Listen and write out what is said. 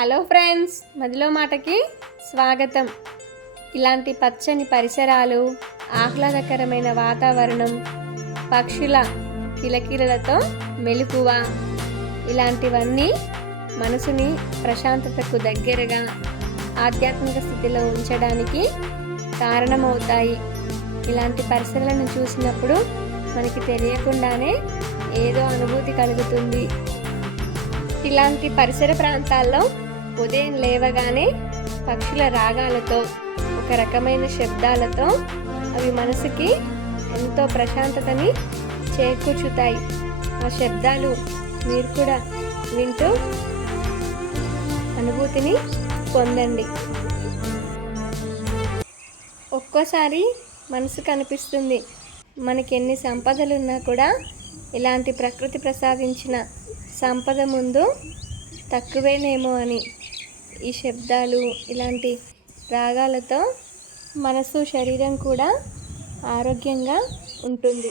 Hello friends మదిలో మాటకి స్వాగతం. ఇలాంటి పచ్చని పరిసరాలు ఆహ్లాదకరమైన వాతావరణం పక్షుల కిలకిలలతో మెలకువ ఇలాంటివన్నీ మనసుని ప్రశాంతతకు దగ్గరగా ఆధ్యాత్మిక స్థితిలో ఉంచడానికి కారణమవుతాయి. ఇలాంటి పరిసరాలను చూసినప్పుడు మనకి తెలియకుండానే ఏదో అనుభూతి కలుగుతుంది. ఇలాంటి పరిసర ప్రాంతాల్లో ఉదయం లేవగానే పక్షుల రాగాలతో ఒక రకమైన శబ్దాలతో అవి మనసుకి ఎంతో ప్రశాంతతని చేకూర్చుతాయి. ఆ శబ్దాలు మీరు కూడా వింటూ అనుభూతిని పొందండి. ఒక్కోసారి మనసు కనిపిస్తుంది. మనకి ఎన్ని సంపదలు ఉన్నా కూడా ఇలాంటి ప్రకృతి ప్రసాదించిన సంపద ముందు తక్కువేనేమో అని. ఈ శబ్దాలు ఇలాంటి రాగాలతో మనసు శరీరం కూడా ఆరోగ్యంగా ఉంటుంది.